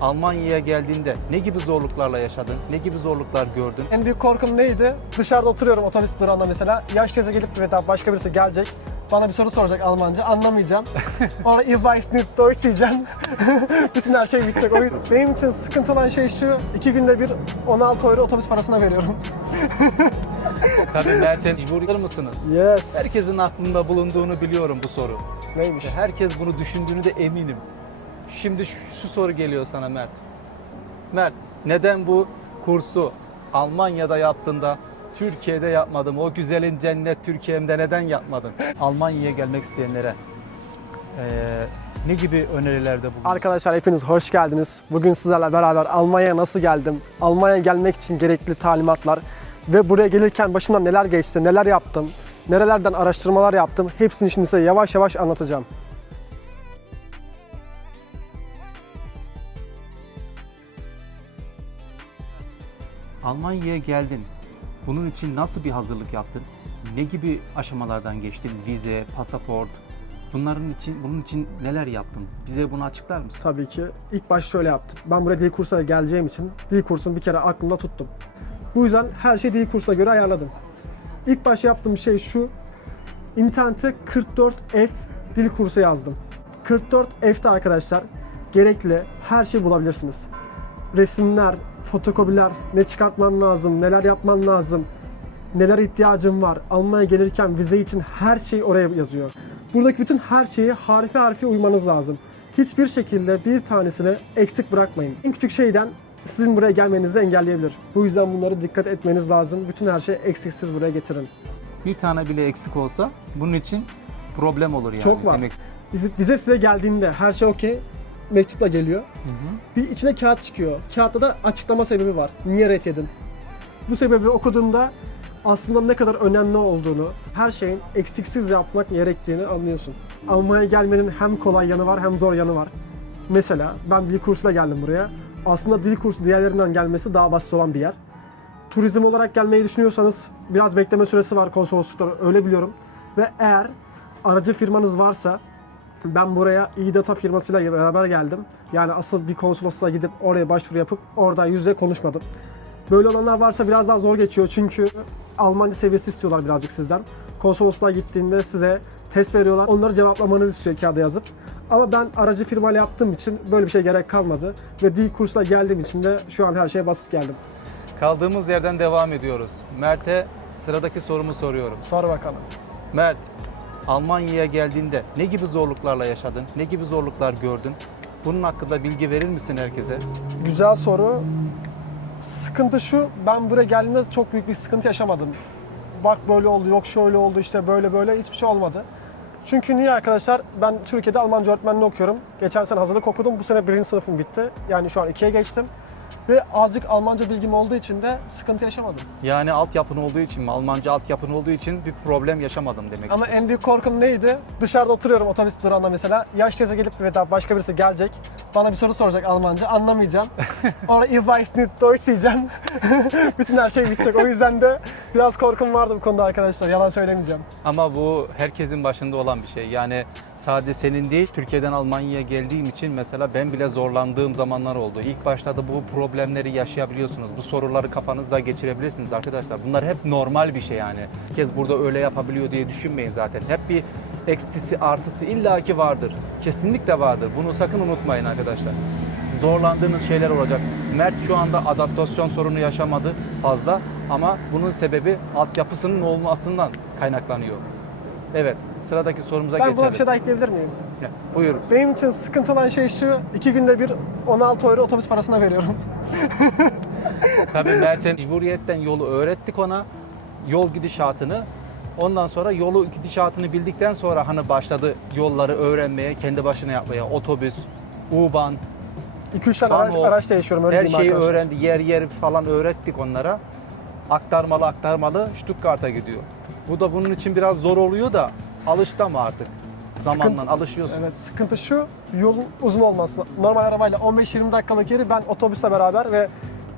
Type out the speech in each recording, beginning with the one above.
Almanya'ya geldiğinde ne gibi zorluklarla yaşadın? Ne gibi zorluklar gördün? En büyük korkum neydi? Dışarıda oturuyorum otobüs durağında mesela. Yaş teyze gelip veya başka birisi gelecek. Bana bir soru soracak Almanca, anlamayacağım. Orada "Ich weiß nicht Deutsch" diyeceğim. Bütün her şey bitecek. Benim için sıkıntı olan şey şu, 2 günde bir 16 euro otobüs parasına veriyorum. Tabii Mert'e mecbur mısınız? Yes. Herkesin aklında bulunduğunu biliyorum bu soru. Neymiş? Herkes bunu düşündüğünü de eminim. Şimdi şu soru geliyor sana Mert. Mert, neden bu kursu Almanya'da yaptığında Türkiye'de yapmadım? O güzelin cennet Türkiye'mde neden yapmadın? Almanya'ya gelmek isteyenlere ne gibi önerilerde bulundun? Arkadaşlar hepiniz hoş geldiniz. Bugün sizlerle beraber Almanya'ya nasıl geldim? Almanya'ya gelmek için gerekli talimatlar ve buraya gelirken başımdan neler geçti, neler yaptım, nerelerden araştırmalar yaptım. Hepsini şimdi size yavaş yavaş anlatacağım. Almanya'ya geldin. Bunun için nasıl bir hazırlık yaptın? Ne gibi aşamalardan geçtin? Vize, pasaport. Bunun için neler yaptın? Bize bunu açıklar mısın? Tabii ki. İlk başta şöyle yaptım. Ben buraya dil kursuna geleceğim için dil kursunu bir kere aklımda tuttum. Bu yüzden her şeyi dil kursuna göre ayarladım. İlk başta yaptığım şey şu. İnternete 44F dil kursu yazdım. 44F'te arkadaşlar gerekli her şeyi bulabilirsiniz. Resimler, fotokopiler, ne çıkartman lazım, neler yapman lazım, neler ihtiyacın var. Almanya'ya gelirken vize için her şey oraya yazıyor. Buradaki bütün her şeyi harfi harfi uymanız lazım. Hiçbir şekilde bir tanesini eksik bırakmayın. En küçük şeyden sizin buraya gelmenizi engelleyebilir. Bu yüzden bunları dikkat etmeniz lazım. Bütün her şeyi eksiksiz buraya getirin. Bir tane bile eksik olsa bunun için problem olur yani. Çok var. Demek... Vize size geldiğinde her şey okey, mektupla geliyor. Bir içine kağıt çıkıyor. Kağıtta da açıklama sebebi var. Niye ret yedin? Bu sebebi okuduğunda aslında ne kadar önemli olduğunu, her şeyin eksiksiz yapmak gerektiğini anlıyorsun. Almanya'ya gelmenin hem kolay yanı var hem zor yanı var. Mesela ben dil kursuna geldim buraya. Aslında dil kursu diğerlerinden gelmesi daha basit olan bir yer. Turizm olarak gelmeyi düşünüyorsanız biraz bekleme süresi var konsolosluklara, öyle biliyorum. Ve eğer aracı firmanız varsa, ben buraya İDATA firmasıyla beraber geldim. Yani asıl bir konsolosluğa gidip oraya başvuru yapıp orada yüzle konuşmadım. Böyle olanlar varsa biraz daha zor geçiyor çünkü Almanca seviyesi istiyorlar birazcık sizden. Konsolosluğa gittiğinde size test veriyorlar. Onları cevaplamanızı istiyor kağıda yazıp. Ama ben aracı firmayla yaptığım için böyle bir şey gerek kalmadı. Ve dil kursuna geldiğim için de şu an her şeye basit geldim. Kaldığımız yerden devam ediyoruz. Mert'e sıradaki sorumu soruyorum. Sor bakalım. Mert, Almanya'ya geldiğinde ne gibi zorluklarla yaşadın? Ne gibi zorluklar gördün? Bunun hakkında bilgi verir misin herkese? Güzel soru. Sıkıntı şu, ben buraya geldiğimde çok büyük bir sıkıntı yaşamadım. Bak böyle oldu, yok şöyle oldu, işte böyle hiçbir şey olmadı. Çünkü niye arkadaşlar? Ben Türkiye'de Almanca öğretmenliği okuyorum. Geçen sene hazırlık okudum, bu sene 1. sınıfım bitti. Yani şu an 2'ye geçtim. Ve azıcık Almanca bilgim olduğu için de sıkıntı yaşamadım. Yani altyapın olduğu için mi? Almanca altyapın olduğu için bir problem yaşamadım demek Ama istiyorsun. en büyük korkum neydi? Dışarıda oturuyorum otobüs durağında mesela. Yaş teyze gelip veya başka birisi gelecek. Bana bir soru soracak Almanca, anlamayacağım. Orada "Ich weiß nicht Deutsch" diyeceğim. Bütün her şey bitecek. O yüzden de biraz korkum vardı bu konuda arkadaşlar. Yalan söylemeyeceğim. Ama bu herkesin başında olan bir şey. Yani sadece senin değil, Türkiye'den Almanya'ya geldiğim için mesela ben bile zorlandığım zamanlar oldu. İlk başta da bu problemleri yaşayabiliyorsunuz. Bu soruları kafanızda geçirebilirsiniz arkadaşlar. Bunlar hep normal bir şey yani. Herkes burada öyle yapabiliyor diye düşünmeyin zaten. Hep bir eksisi, artısı illaki vardır. Kesinlikle vardır. Bunu sakın unutmayın arkadaşlar. Zorlandığınız şeyler olacak. Mert şu anda adaptasyon sorunu yaşamadı fazla ama bunun sebebi altyapısının olmasından kaynaklanıyor. Evet, sıradaki sorumuza Ben geçelim. buna bir şey daha ekleyebilir miyim? Ya, buyur. Benim için sıkıntı olan şey şu, 2 günde bir 16 euro otobüs parasına veriyorum. Tabii Mert'e mecburiyetten yolu öğrettik ona. Yol gidişatını. Ondan sonra yolu gidişatını bildikten sonra hani başladı yolları öğrenmeye, kendi başına yapmaya. Otobüs, U-Bahn, 2-3 tane araç değişiyorum, öyle her diyeyim şeyi arkadaşlar. öğrendi. Yer falan öğrettik onlara. Aktarmalı Stuttgart'a gidiyor. Bu da bunun için biraz zor oluyor da alıştı ama artık. Zamanla alışıyorsun. Evet, sıkıntı şu, yolun uzun olması. Normal arabayla 15-20 dakikalık yeri ben otobüsle beraber ve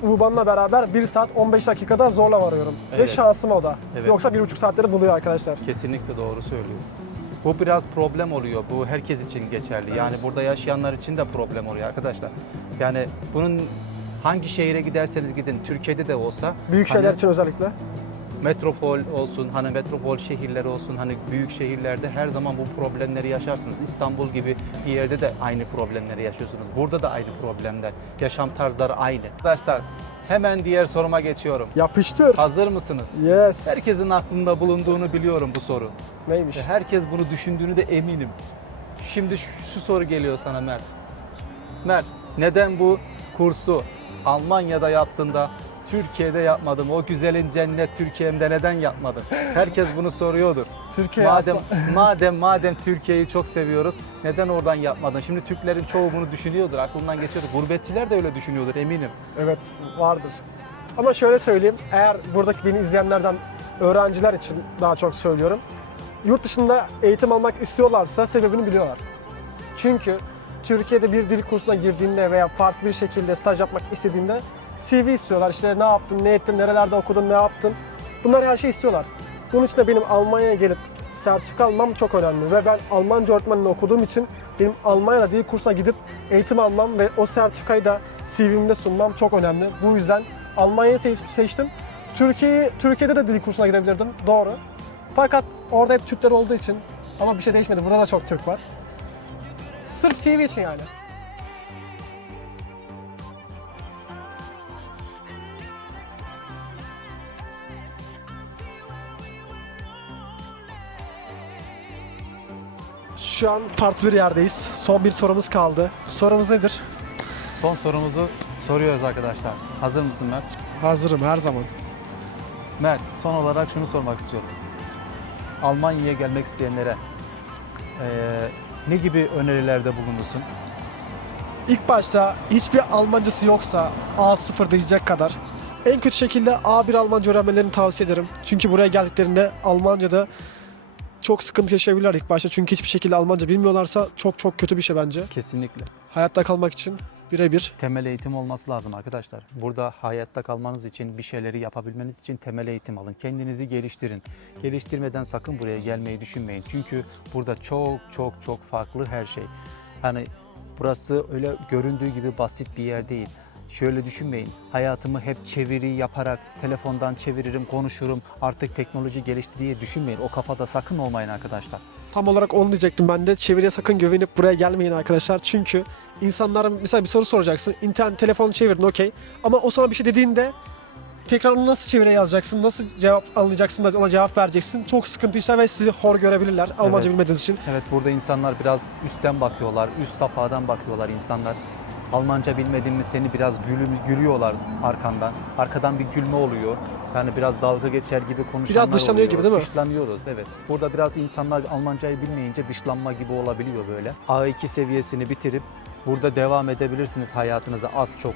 U-Bahn'la beraber 1 saat 15 dakikada zorla varıyorum. Ve Evet. şansım o da. Evet. Yoksa 1,5 saatleri buluyor arkadaşlar. Kesinlikle doğru söylüyor. Bu biraz problem oluyor. Bu herkes için geçerli. Yani burada yaşayanlar için de problem oluyor arkadaşlar. Yani bunun hangi şehire giderseniz gidin, Türkiye'de de olsa Büyük hani şeyler için özellikle. metropol olsun, hani metropol şehirleri olsun, hani büyük şehirlerde her zaman bu problemleri yaşarsınız. İstanbul gibi bir yerde de aynı problemleri yaşıyorsunuz. Burada da aynı problemler. Yaşam tarzları aynı. Arkadaşlar hemen diğer soruma geçiyorum. Yapıştır. Hazır mısınız? Yes. Herkesin aklında bulunduğunu biliyorum bu soru. Neymiş? Ve herkes bunu düşündüğünü de eminim. Şimdi şu soru geliyor sana Mert. Mert, neden bu kursu Almanya'da yaptığında Türkiye'de yapmadın? O güzelin cennet Türkiye'mde neden yapmadın? Herkes bunu soruyordur. Türkiye Madem Türkiye'yi çok seviyoruz, neden oradan yapmadın? Şimdi Türklerin çoğu bunu düşünüyordur, aklından geçiyordur. Gurbetçiler de öyle düşünüyordur eminim. Evet, vardır. Ama şöyle söyleyeyim, eğer buradaki beni izleyenlerden öğrenciler için daha çok söylüyorum. Yurt dışında eğitim almak istiyorlarsa sebebini biliyorlar. Çünkü Türkiye'de bir dil kursuna girdiğinde veya farklı bir şekilde staj yapmak istediğinde CV istiyorlar. İşte ne yaptın, ne ettin, nerelerde okudun, ne yaptın. Bunlar her şeyi istiyorlar. Bunun için de benim Almanya'ya gelip sertifika almam çok önemli. Ve ben Almanca öğretmenliği okuduğum için benim Almanya'da dil kursuna gidip eğitim almam ve o sertifikayı da CV'mde sunmam çok önemli. Bu yüzden Almanya'yı seçtim. Türkiye'de de dil kursuna gidebilirdim, doğru. Fakat orada hep Türkler olduğu için, ama bir şey değişmedi, burada da çok Türk var. Sırf CV için yani. Şu an farklı bir yerdeyiz. Son bir sorumuz kaldı. Sorumuz nedir? Son sorumuzu soruyoruz arkadaşlar. Hazır mısın Mert? Hazırım her zaman. Mert, son olarak şunu sormak istiyorum. Almanya'ya gelmek isteyenlere ne gibi önerilerde bulunursun? İlk başta hiçbir Almancası yoksa A0 diyecek kadar en kötü şekilde A1 Almanca öğrenmelerini tavsiye ederim. Çünkü buraya geldiklerinde Almanca'da çok sıkıntı yaşayabilirler ilk başta. Çünkü hiçbir şekilde Almanca bilmiyorlarsa çok kötü bir şey bence. Kesinlikle. Hayatta kalmak için birebir. Temel eğitim olması lazım arkadaşlar. Burada hayatta kalmanız için, bir şeyleri yapabilmeniz için temel eğitim alın. Kendinizi geliştirin. Geliştirmeden sakın buraya gelmeyi düşünmeyin. Çünkü burada çok farklı her şey. Hani burası öyle göründüğü gibi basit bir yer değil. Şöyle düşünmeyin, hayatımı hep çeviri yaparak, telefondan çeviririm, konuşurum, artık teknoloji gelişti diye düşünmeyin. O kafada sakın olmayın arkadaşlar. Tam olarak onu diyecektim ben de. Çeviriye sakın güvenip buraya gelmeyin arkadaşlar. Çünkü insanlar mesela bir soru soracaksın. İnternet, telefonu çevirdin, okey. Ama o sana bir şey dediğinde tekrar onu nasıl çevire yazacaksın, nasıl cevap anlayacaksın da ona cevap vereceksin. Çok sıkıntı işler ve sizi hor görebilirler Almanca Evet. bilmediğiniz için. Evet, burada insanlar biraz üstten bakıyorlar, üst safhadan bakıyorlar insanlar. Almanca bilmediğimiz seni biraz gülüyorlar arkandan. Arkadan bir gülme oluyor. Yani biraz dalga geçer gibi konuşanlar Biraz dışlanıyor oluyor. gibi değil mi? Dışlanıyoruz, evet. Burada biraz insanlar Almancayı bilmeyince dışlanma gibi olabiliyor böyle. A2 seviyesini bitirip burada devam edebilirsiniz hayatınıza az çok.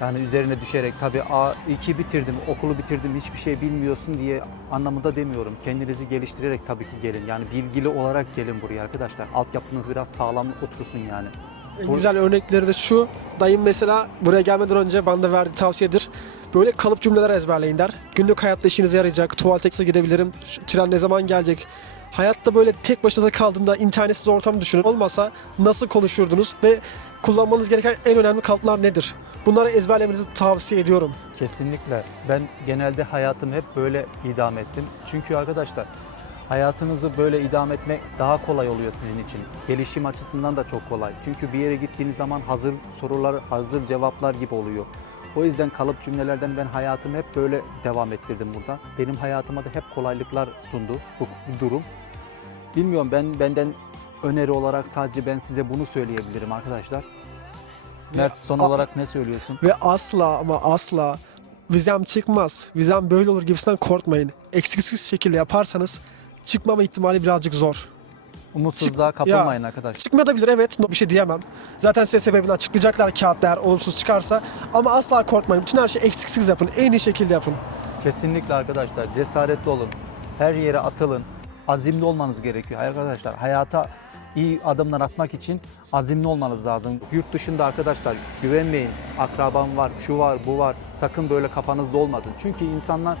Yani üzerine düşerek tabii A2 bitirdim, okulu bitirdim, hiçbir şey bilmiyorsun diye anlamında demiyorum. Kendinizi geliştirerek tabii ki gelin. Yani bilgili olarak gelin buraya arkadaşlar. Altyapınız biraz sağlam otursun yani. En güzel örnekleri de şu. Dayım mesela buraya gelmeden önce bana da verdiği tavsiyedir. Böyle kalıp cümleler ezberleyin der. Günlük hayatta işinize yarayacak. Tuvalete gidebilirim. Şu tren ne zaman gelecek? Hayatta böyle tek başınıza kaldığında internetsiz ortamı düşünün. Olmasa nasıl konuşurdunuz ve kullanmanız gereken en önemli kalıplar nedir? Bunları ezberlemenizi tavsiye ediyorum. Kesinlikle. Ben genelde hayatımı hep böyle idame ettim. Çünkü arkadaşlar hayatınızı böyle idame etmek daha kolay oluyor sizin için. Gelişim açısından da çok kolay. Çünkü bir yere gittiğiniz zaman hazır sorular, hazır cevaplar gibi oluyor. O yüzden kalıp cümlelerden ben hayatımı hep böyle devam ettirdim burada. Benim hayatıma da hep kolaylıklar sundu bu durum. Bilmiyorum, benden öneri olarak sadece ben size bunu söyleyebilirim arkadaşlar. Mert, son olarak ne söylüyorsun? Ve asla ama asla vizem çıkmaz, vizem böyle olur gibisinden korkmayın. Eksiksiz şekilde yaparsanız çıkmama ihtimali birazcık zor. Umutsuzluğa kapılmayın arkadaşlar. Çıkmayabilir, evet, bir şey diyemem. Zaten size sebebini açıklayacaklar kağıtta eğer olumsuz çıkarsa. Ama asla korkmayın. Bütün her şeyi eksiksiz yapın. En iyi şekilde yapın. Kesinlikle arkadaşlar. Cesaretli olun. Her yere atılın. Azimli olmanız gerekiyor arkadaşlar. Hayata iyi adımlar atmak için azimli olmanız lazım. Yurt dışında arkadaşlar güvenmeyin. Akrabam var, şu var, bu var. Sakın böyle kafanızda olmasın. Çünkü insanlar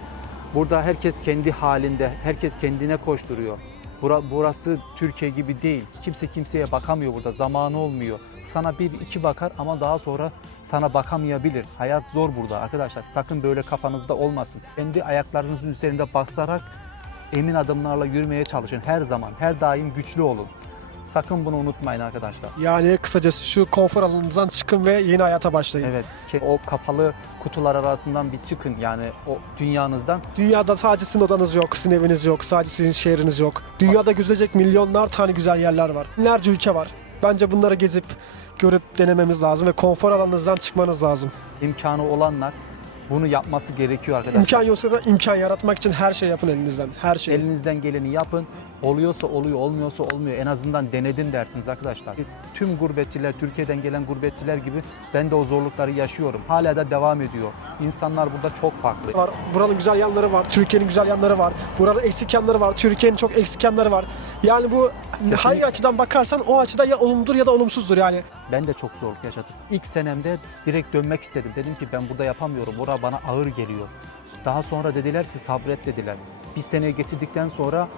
burada herkes kendi halinde, herkes kendine koşturuyor. Burası Türkiye gibi değil. Kimse kimseye bakamıyor burada. Zamanı olmuyor. Sana bir iki bakar ama daha sonra sana bakamayabilir. Hayat zor burada arkadaşlar. Sakın böyle kafanızda olmasın. Kendi ayaklarınızın üzerinde basarak emin adımlarla yürümeye çalışın. Her zaman, her daim güçlü olun. Sakın bunu unutmayın arkadaşlar. Yani kısacası şu konfor alanınızdan çıkın ve yeni hayata başlayın. Evet, o kapalı kutular arasından bir çıkın. Yani o dünyanızdan. Dünyada sadece sizin odanız yok, sizin eviniz yok, sadece sizin şehriniz yok. Dünyada gözülecek milyonlar tane güzel yerler var. Binlerce ülke var. Bence bunları gezip, görüp denememiz lazım ve konfor alanınızdan çıkmanız lazım. İmkanı olanlar bunu yapması gerekiyor arkadaşlar. İmkan yoksa da imkan yaratmak için her şey yapın elinizden, her şey. Elinizden geleni yapın. Oluyorsa oluyor, olmuyorsa olmuyor. En azından denedin dersiniz arkadaşlar. Tüm gurbetçiler, Türkiye'den gelen gurbetçiler gibi ben de o zorlukları yaşıyorum. Hala da devam ediyor. İnsanlar burada çok farklı. Var. Buranın güzel yanları var, Türkiye'nin güzel yanları var. Buranın eksik yanları var, Türkiye'nin çok eksik yanları var. Yani bu hangi açıdan bakarsan o açıdan ya olumludur ya da olumsuzdur yani. Ben de çok zorluk yaşadım. İlk senemde direkt dönmek istedim. Dedim ki ben burada yapamıyorum. Bura bana ağır geliyor. Daha sonra dediler ki sabret dediler. Bir sene geçirdikten sonra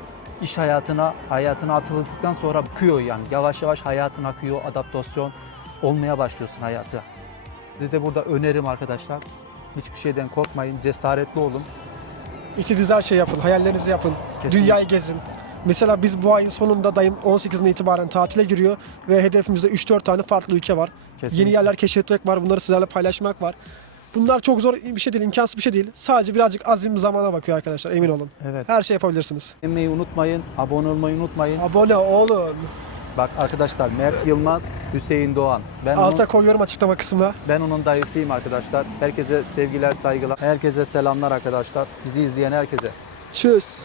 iş hayatına atıldıktan sonra akıyor yani. Yavaş yavaş hayatın akıyor, adaptasyon olmaya başlıyorsun hayata. Size de burada önerim arkadaşlar. Hiçbir şeyden korkmayın, cesaretli olun. İstediğiniz her şeyi yapın, hayallerinizi yapın, Kesinlikle. dünyayı gezin. Mesela biz bu ayın sonunda dayım 18'ine itibaren tatile giriyor ve hedefimizde 3-4 tane farklı ülke var. Kesinlikle. Yeni yerler keşfetmek var, bunları sizlerle paylaşmak var. Bunlar çok zor bir şey değil, imkansız bir şey değil. Sadece birazcık azim zamana bakıyor arkadaşlar, emin olun. Evet. Her şey yapabilirsiniz. Beğenmeyi unutmayın, abone olmayı unutmayın. Abone olun. Bak arkadaşlar Mert Yılmaz, Hüseyin Doğan. Alta koyuyorum açıklama kısmına. Ben onun dayısıyım arkadaşlar. Herkese sevgiler, saygılar. Herkese selamlar arkadaşlar. Bizi izleyen herkese. Tschüss.